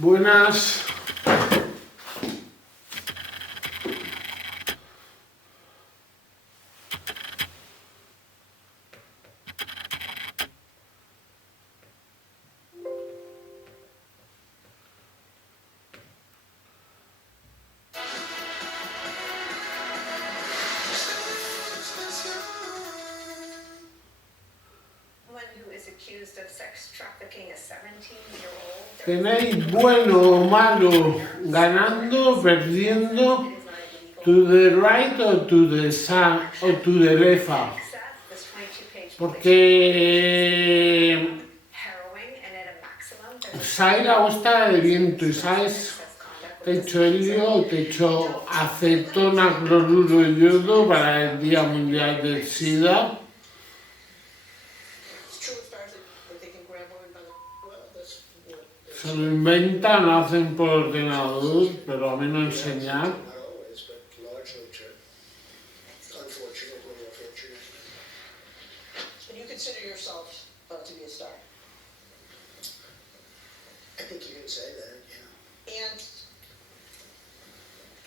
Buenas. Tenéis bueno o malo, ganando, perdiendo, to the right or to the sun or to the left. Porque sai la bosta de viento y sabes, te echo helio, te echo acetona, cloruro de yodo para el Día Mundial del SIDA. Se lo inventan, lo hacen por ordenador, pero a mí no enseñar.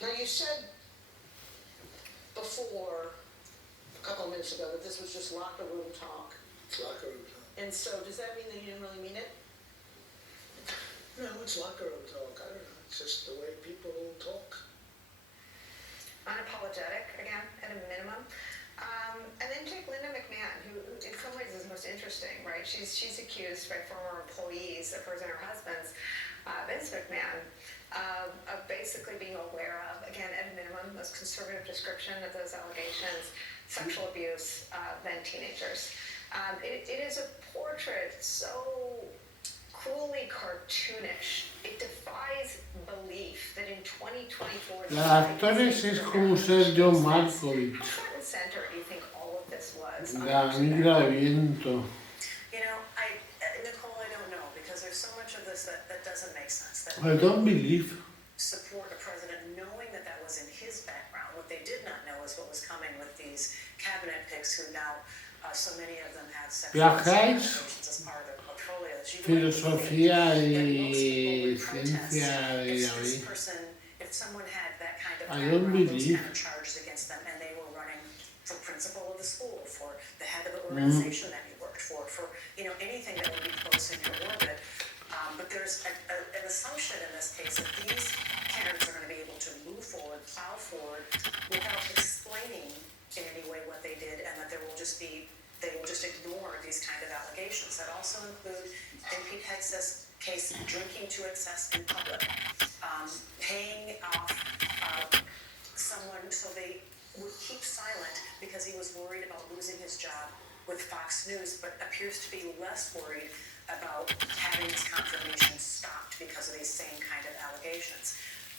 Now you said before, a couple of minutes ago, that this was just locker room talk. It's locker room talk. And so does that mean that you didn't really mean it? No, it's locker room talk. I don't know. It's just the way people talk. Unapologetic, again, at a minimum. And then take Linda McMahon, who in some ways is most interesting, right? She's accused by former employees of hers and her husband's, Vince McMahon, of basically being aware of, again, at a minimum, most conservative description of those allegations, sexual abuse of then teenagers. It is a portrait so cruelly cartoonish. It defies belief that in 2024... La actores es como ser John Malkovich. How front and center do you think all of this was? La migra de viento. You know, Nicole, I don't know, because there's so much of this that doesn't make sense. That I don't believe. support a president knowing that that was in his background. What they did not know is what was coming with these cabinet picks who now, so many of them have sexual allegations as part of their portfolios. Filosofía y ciencia de la vida. If someone had that kind of I don't believe. charges against them and they were running for principal of the school, for the head of the organization that he worked for anything that would be close in your orbit. But there's an assumption in this case that these candidates are going to be able to move forward, plow forward, without explaining in any way what they did, and that they will just ignore these kind of allegations. That also include, in Pete Hegseth's case, drinking to excess in public, paying off someone so they would keep silent because he was worried about losing his job with Fox News, but appears to be less worried about having his confirmation stopped because of these same kind of allegations.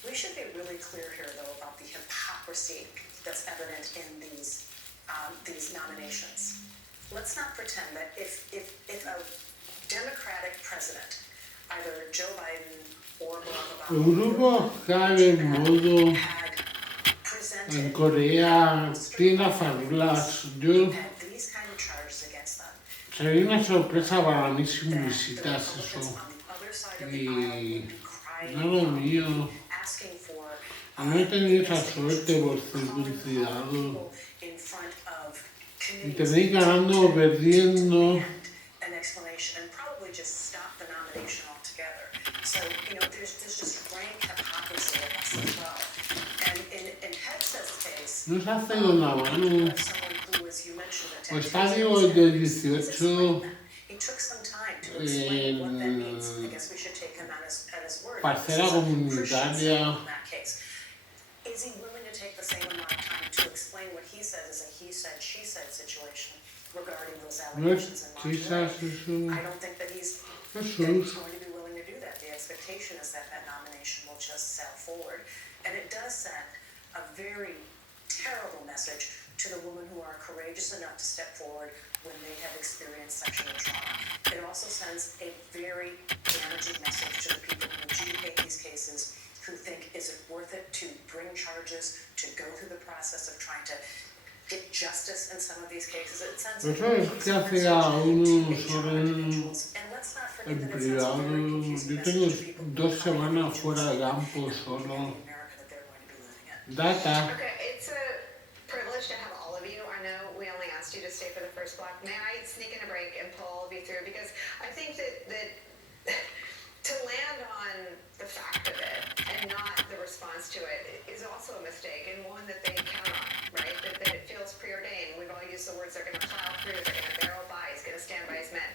We should be really clear here, though, about the hypocrisy that's evident in these nominations. Let's not pretend that if a Democratic president, either Joe Biden or Barack Europa cae en modo had presented en Corea, tiene fabulas. Yo had these kind of charges against them, sería una sorpresa para mí si me visitas eso. on the other side of the Y aisle would be crying, no lo mío. asking for No he tenido esa suerte por circuncidado. in front of Y committees tenéis ganando o perdiendo. an explanation and probably just stop the nomination altogether. So, there's just rank hypocrisy in this as well. And in Hegseth's case, No se hace con la mano. someone who, as you mentioned, O estadio del 18 he took some time to explain what that means. I guess we should take him at his word. parcela comunitaria. In that case, is he willing to take the same amount of time to explain what he says is a he said, she said situation regarding those No es allegations in quizás Montreal? eso. I don't think that he's Eso going es. to be willing to do that. The expectation is that that nomination will just sail forward. And it does send a very terrible message to the women who are courageous enough to step forward when they have experienced sexual trauma. It also sends a very damaging message to the people who adjudicate these cases, who think, is it worth it to bring charges, to go through the process of trying to get justice in some of these cases? It sends Eso es que hace a uno sobre and let's not forget En forget that it's not privado, some very confusing yo tengo message to people who 2 are probably semanas choosing fuera de to campo live in solo. the America that they're going to be living in. Data. Okay, it's a privilege to have all of you. I know we only asked you to stay for the first block. May I sneak in a break and pull all of you through? Because I think that to land on the fact of it and not the response to it is also a mistake, and one that they count on, right? That it feels preordained. We've all used the words they're going to plow through, they're going to barrel by, he's going to stand by his men.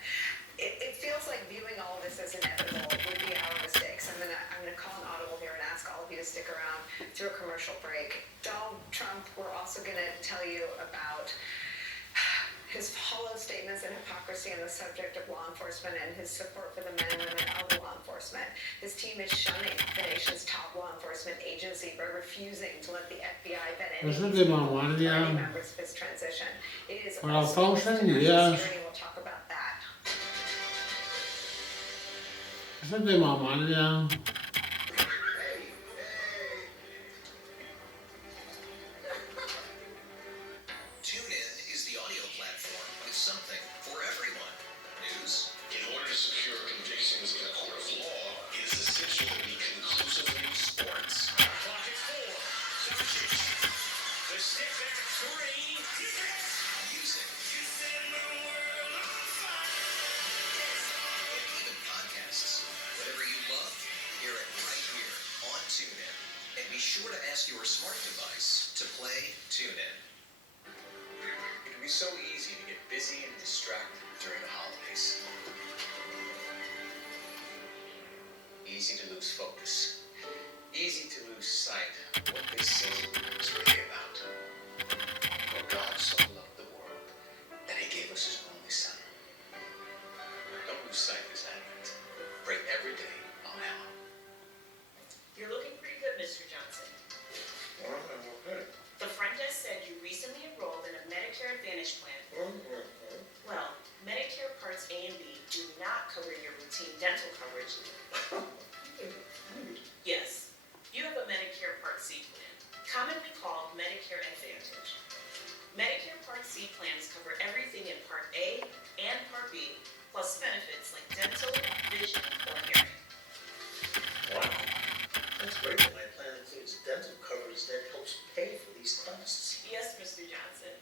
It feels like viewing all of this as inevitable would be our mistakes. I'm gonna call an audible here and ask all of you to stick around through a commercial break. Donald Trump, we're also gonna tell you about his hollow statements and hypocrisy on the subject of law enforcement and his support for the men and women of law enforcement. His team is shunning the nation's top law enforcement agency by refusing to let the FBI vet any Eso es de party mamalia. members of his transition. It is Para also pausa en national días. security. We'll talk about that. Eso es de mamalia. TuneIn is the audio platform with something for everyone. News. In order to secure convictions in a court of law, it is essential to be conclusively Sports. Clock at 4. Doncic. The step back three. Music. You set my world on fire. And even podcasts. Whatever you love, hear it right here on TuneIn. And be sure to ask your smart device to play TuneIn. It can be so easy to get busy and distracted during the holidays. Easy to lose focus. Easy to lose sight of what this season is really about. For God so loved the world that he gave us his only son. Don't lose sight this Advent. Pray every day on Ellen. You're looking pretty good, Mr. Johnson. Well, I'm okay. The front desk said you recently enrolled in a Medicare Advantage plan. Well, Medicare Parts A and B do not cover your routine dental coverage. Yes, you have a Medicare Part C plan, commonly called Medicare Advantage. Medicare Part C plans cover everything in Part A and Part B, plus benefits like dental, vision, or hearing. Wow. That's great that my plan includes dental coverage that helps pay for these costs. Yes, Mr. Johnson.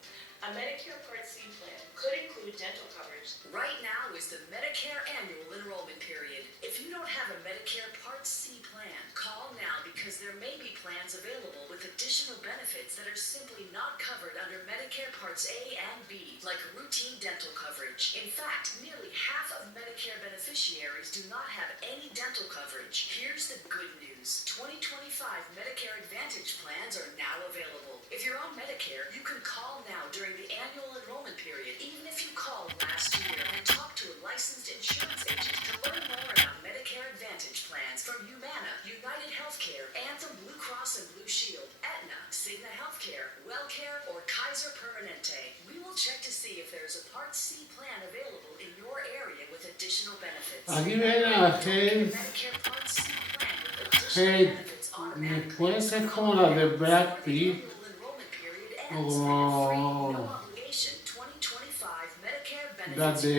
A Medicare Part C plan could include dental coverage. Right now is the Medicare annual enrollment period. If you don't have a Medicare Part C plan, call now because there may be plans available with additional benefits that are simply not covered under Medicare Parts A and B, like routine dental coverage. In fact, nearly half of Medicare beneficiaries do not have any dental coverage. Here's the good news. 2025 Medicare Advantage plans are now available. If you're on Medicare, you can call now during the annual enrollment period, even if you called last year, and talk to a licensed insurance agent to learn more about Medicare Advantage plans from Humana, United Healthcare, Anthem Blue Cross and Blue Shield, Aetna, Cigna Healthcare, WellCare, or Kaiser Permanente. We will check to see if there's a Part C plan available in your area with additional benefits. Aquí viene a hacer, Medicare Part C plan with additional benefits automatically. puede ser como la de Brad Pitt, Enrollment period o ends. como No obligation 2025 Medicare la benefits. de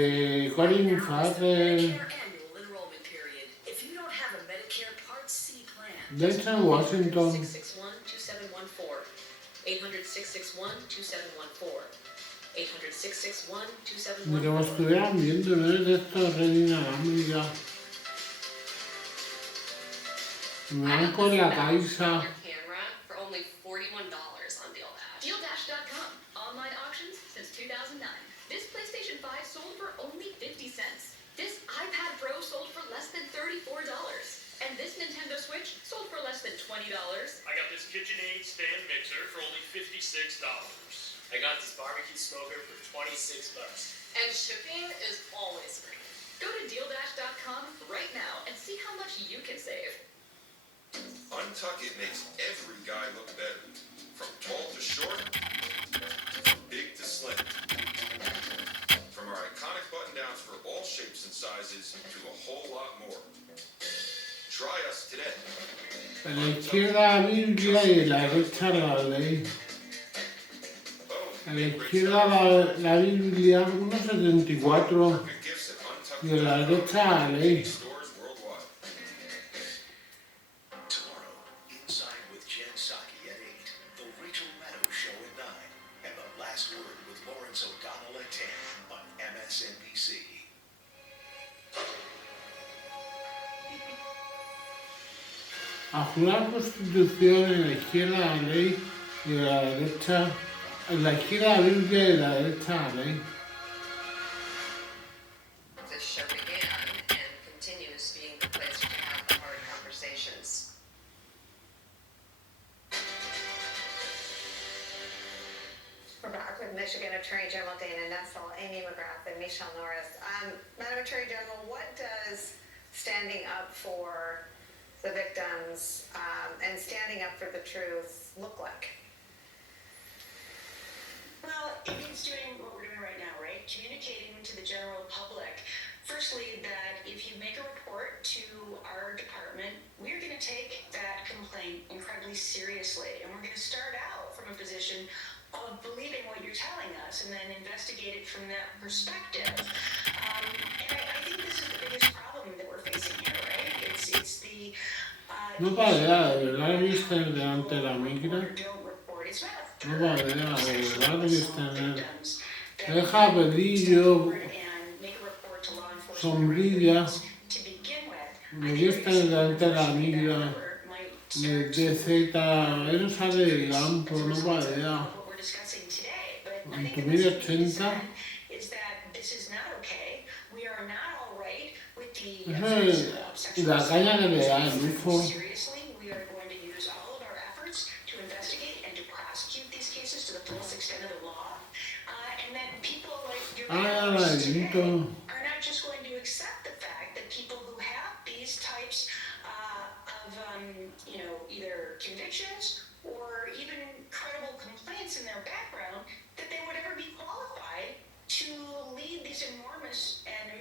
Colin Farrell, Medicare annual enrollment period. If you don't have a Medicare Part C plan, Denzel Washington. 661-2714. 800-661-2714. 800-661-2714. Ni que me estuvieran viendo, no es de esto redinamica. Me van con la caixa. Camera for only $41 on DealDash. DealDash.com. Online auctions since 2009. This PlayStation 5 sold for only 50 cents. This iPad Pro sold for less than $34. And this Nintendo Switch sold for less than $20. I got this KitchenAid stand mixer for only $56. I got this barbecue smoker for $26. And shipping is always free. Go to DealDash.com right now and see how much you can save. Untuck It makes every guy look better. From tall to short, from big to slim. From our iconic button-downs for all shapes and sizes to a whole lot more. Try us today. A la izquierda la Biblia y a la derecha la ley. A la izquierda la Biblia, 1.74. Gifts at y de la derecha a la ley. stores worldwide. Tomorrow, Inside with Jen Psaki at 8, The Rachel Maddow Show at 9, and The Last Word with Lawrence O'Donnell at 10 on MSNBC. A jurar Constitución, elegir la ley y de la derecha, elegir la Biblia y de la derecha a la ley. This show began and continues being the place to have the hard conversations. We're back with Michigan Attorney General Dana Nessel, Amy McGrath, and Michelle Norris. Madam Attorney General, what does standing up for the victims and standing up for the truth look like? Well, it means doing what we're doing right now, right? Communicating to the general public. Firstly, that if you make a report to our department, we're going to take that complaint incredibly seriously. And we're going to start out from a position of believing what you're telling us and then investigate it from that perspective. And I think this is the biggest problem that we're facing here, right? It's the... No vale, de verdad viste delante de la migra. No vale, de verdad viste deja pelillo, sombrilla, me viste delante de la migra, de Z, eso sale del campo, no vale ya. En tu 1080, eso es la caña que le da el UFO. Ah, ladito. Are not just going to accept the fact that people who have these types of, either convictions or even credible complaints in their background, that they would ever be qualified to lead these enormous and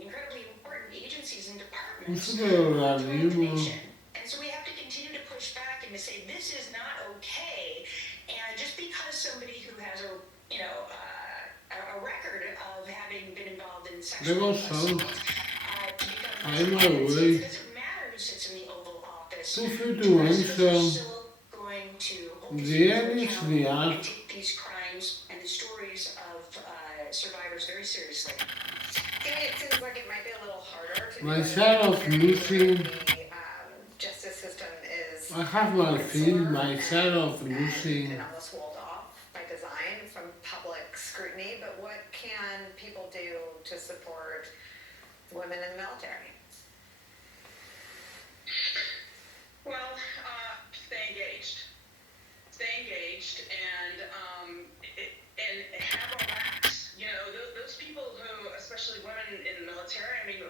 incredibly important agencies and departments. And so we have to continue to push back and to say this is not okay. And just because somebody who has a record of having been involved in sexual assault, Ay, my way. it doesn't matter who sits in the Oval Office. Tu influenza, Still going to take these crimes and the stories of survivors very seriously. It seems like it might be a little harder to my side of losing, the justice system is I have my feel, my side of losing. and almost walled off by design from public scrutiny, but what can people do to support women in the military? Well, stay engaged. Stay engaged and have our backs. You know, those people who, especially women in the military,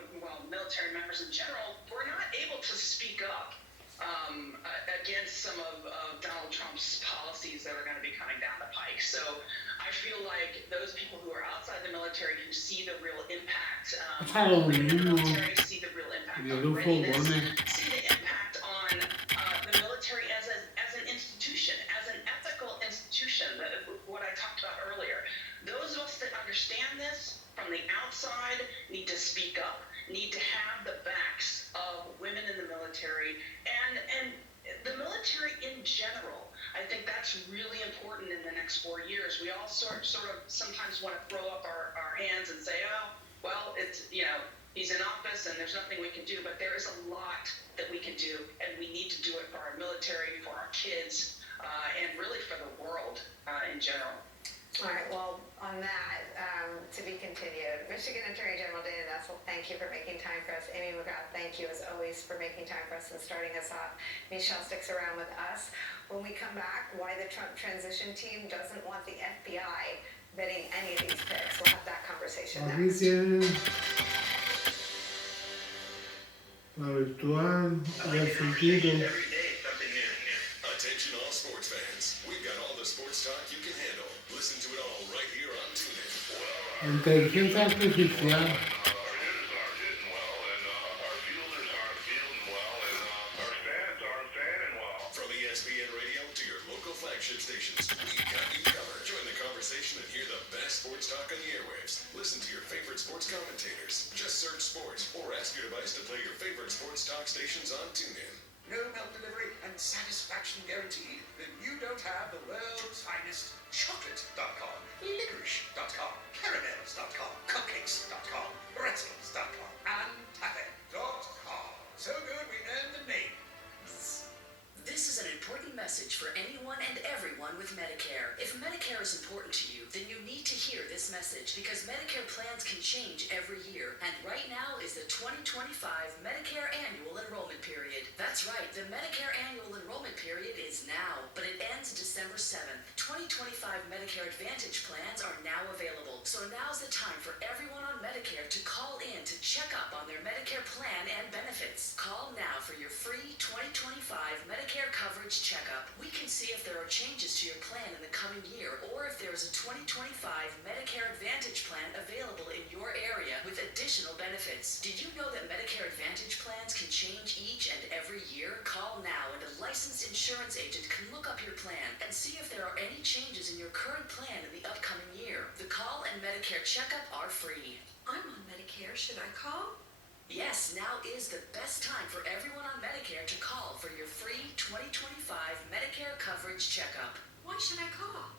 military members in general, were not able to speak up against some of Donald Trump's policies that are going to be coming down the pike. So I feel like those people who are outside the military who see the real impact, in the military see the real impact on readiness, see the impact on the military as an institution, as an ethical institution, what I talked about earlier. Those of us that understand this from the outside need to speak up, need to have the backs of women in the military and the military in general. I think that's really important in the next 4 years. We all sort of sometimes want to throw up our hands and say, oh, well, it's, he's in office and there's nothing we can do, but there is a lot that we can do, and we need to do it for our military, for our kids, and really for the world in general. All right, well, on that, to be continued. Michigan Attorney General Dana Nessel, thank you for making time for us. Amy McGrath, thank you as always for making time for us and starting us off. Michelle sticks around with us. When we come back, why the Trump transition team doesn't want the FBI vetting any of these picks. We'll have that conversation next. La virtual, el sentido. Attention all sports fans. We've got all the sports talk you can handle. Listen to it all right here on TuneIn. Inteligencia artificial. From ESPN Radio to your local flagship stations, we've got you covered. Join the conversation and hear the best sports talk in the airwaves. Listen to your favorite sports commentators. Just search sports or ask your device to play your favorite sports talk stations on TuneIn. No milk delivery and satisfaction guaranteed, then you don't have the world's finest chocolate.com, licorice.com, caramels.com, cupcakes.com, pretzels.com, and taffy.com. So good we earned the name. This is an important message for anyone and everyone with Medicare. If Medicare is important to you, then you need to hear this message because Medicare plans can change every year. And right now is the 2025 Medicare Annual Enrollment Period. That's right, the Medicare Annual Enrollment Period is now, but it ends December 7th. 2025 Medicare Advantage plans are now available. So now's the time for everyone on Medicare to call in to check up on their Medicare plan and benefits. Call now for your free 2025 Medicare coverage checkup. We can see if there are changes to your plan in the coming year or if there is a 2025 Medicare Advantage plan available in your area with additional benefits. Did you know that Medicare Advantage plans can change each and every year? Call now and a licensed insurance agent can look up your plan and see if there are any changes in your current plan in the upcoming year. The call and Medicare checkup are free. I'm on Medicare. Should I call? Yes, now is the best time for everyone on Medicare to call for your free 2025 Medicare coverage checkup. Why should I call?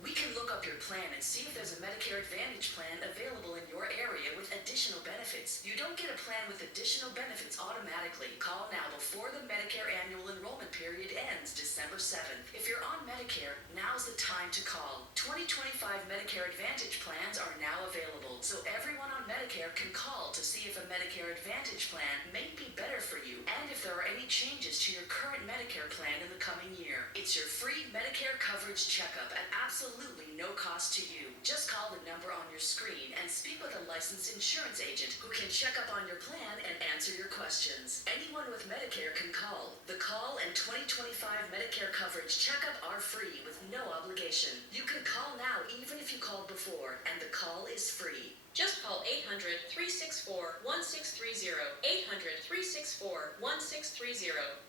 We can look up your plan and see if there's a Medicare Advantage plan available in your area with additional benefits. You don't get a plan with additional benefits automatically. Call now before the Medicare Annual Enrollment Period ends December 7th. If you're on Medicare, now's the time to call. 2025 Medicare Advantage plans are now available, so everyone on Medicare can call to see if a Medicare Advantage plan may be better for you and if there are any changes to your current Medicare plan in the coming year. It's your free Medicare coverage checkup at absolutely no cost to you. Just call the number on your screen and speak with a licensed insurance agent who can check up on your plan and answer your questions. Anyone with Medicare can call. The call and 2025 Medicare coverage checkup are free with no obligation. You can call now even if you called before, and the call is free. Just call 800-364-1630. 800-364-1630.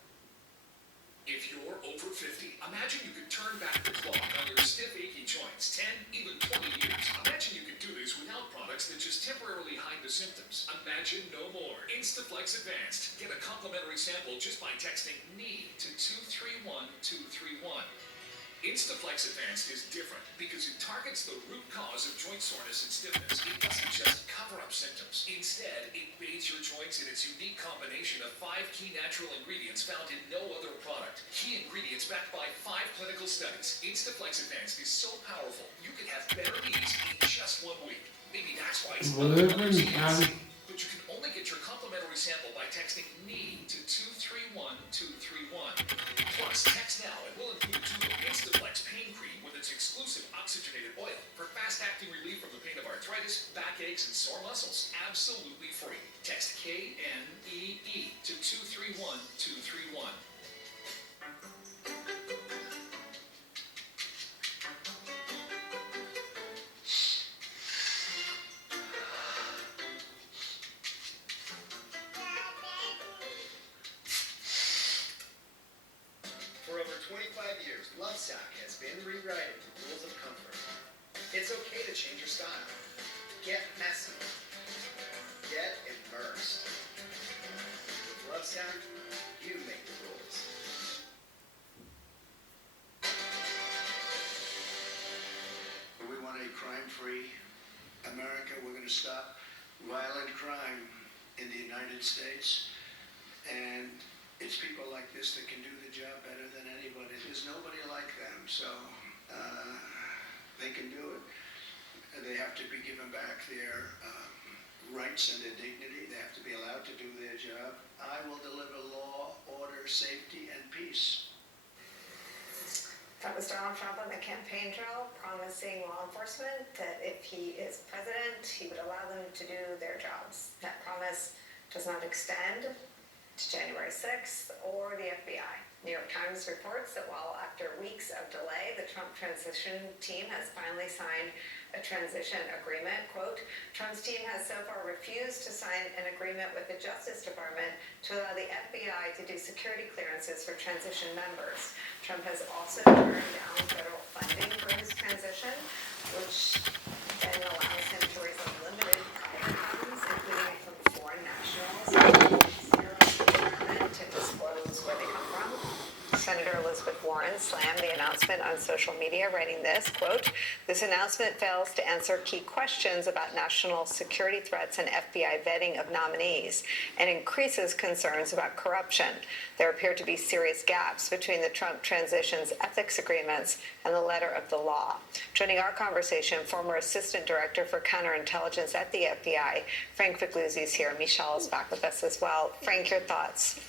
If you're over 50, imagine you could turn back the clock on your stiff, achy joints 10, even 20 years. Imagine you could do this without products that just temporarily hide the symptoms. Imagine no more. Instaflex Advanced. Get a complimentary sample just by texting KNEE to 231231. Instaflex Advanced is different because it targets the root cause of joint soreness and stiffness. It doesn't just cover up symptoms. Instead, it bathes your joints in its unique combination of 5 key natural ingredients found in no other product. Key ingredients backed by 5 clinical studies. Instaflex Advanced is so powerful, you can have better ease in just 1 week. Maybe that's why it's not but you can only get your complimentary sample by texting KNEE to 231231. Plus, text now and we'll include 2 of Instaflex pain cream with its exclusive oxygenated oil for fast-acting relief from the pain of arthritis, backaches, and sore muscles. Absolutely free. Text KNEE to 231231. For over 25 years, Rosique has been rewriting the rules of comfort. It's okay to change your style. Get messy. Get immersed. With Rosique, you make the rules. We want a crime-free America. We're going to stop violent crime in the United States. And it's people like this that can do the job better than anybody. There's nobody like them, so they can do it. And they have to be given back their rights and their dignity. They have to be allowed to do their job. I will deliver law, order, safety, and peace. That was Donald Trump on the campaign trail promising law enforcement that if he is president, he would allow them to do their jobs. That promise does not extend to January 6th or the FBI. New York Times reports that while after weeks of delay, the Trump transition team has finally signed a transition agreement. Quote, Trump's team has so far refused to sign an agreement with the Justice Department to allow the FBI to do security clearances for transition members. Trump has also turned down federal funding for his transition, which then allows social media, writing this, quote, "This announcement fails to answer key questions about national security threats and FBI vetting of nominees and increases concerns about corruption. There appear to be serious gaps between the Trump transition's ethics agreements and the letter of the law." Joining our conversation, former Assistant Director for Counterintelligence at the FBI, Frank Figliuzzi is here. Michelle is back with us as well. Frank, your thoughts?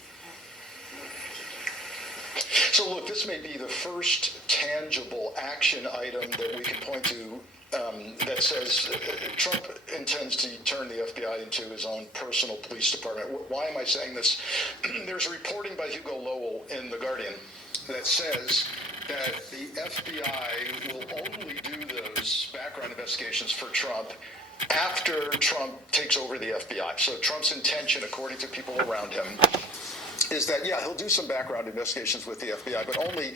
So look, this may be the first tangible action item that we can point to that says Trump intends to turn the FBI into his own personal police department. Why am I saying this? There's reporting by Hugo Lowell in The Guardian that says that the FBI will only do those background investigations for Trump after Trump takes over the FBI. So Trump's intention, according to people around him, is that, yeah, he'll do some background investigations with the FBI, but only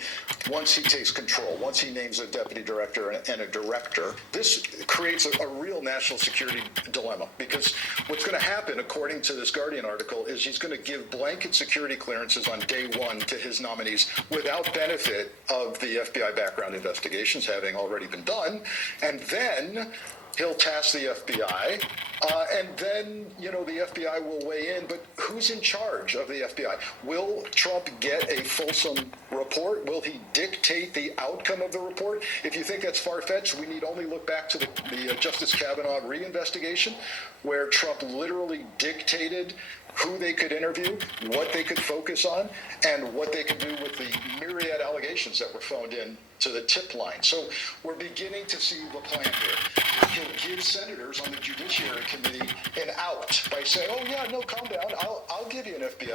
once he takes control, once he names a deputy director and a director. This creates a real national security dilemma, because what's going to happen, according to this Guardian article, is he's going to give blanket security clearances on day one to his nominees without benefit of the FBI background investigations having already been done, and then he'll task the FBI, and then, the FBI will weigh in. But who's in charge of the FBI? Will Trump get a fulsome report? Will he dictate the outcome of the report? If you think that's far-fetched, we need only look back to the Justice Kavanaugh reinvestigation, where Trump literally dictated who they could interview, what they could focus on, and what they could do with the myriad allegations that were phoned in to the tip line. So we're beginning to see the plan here. He'll give senators on the Judiciary Committee an out by saying, "Oh yeah, no, calm down. I'll give you an FBI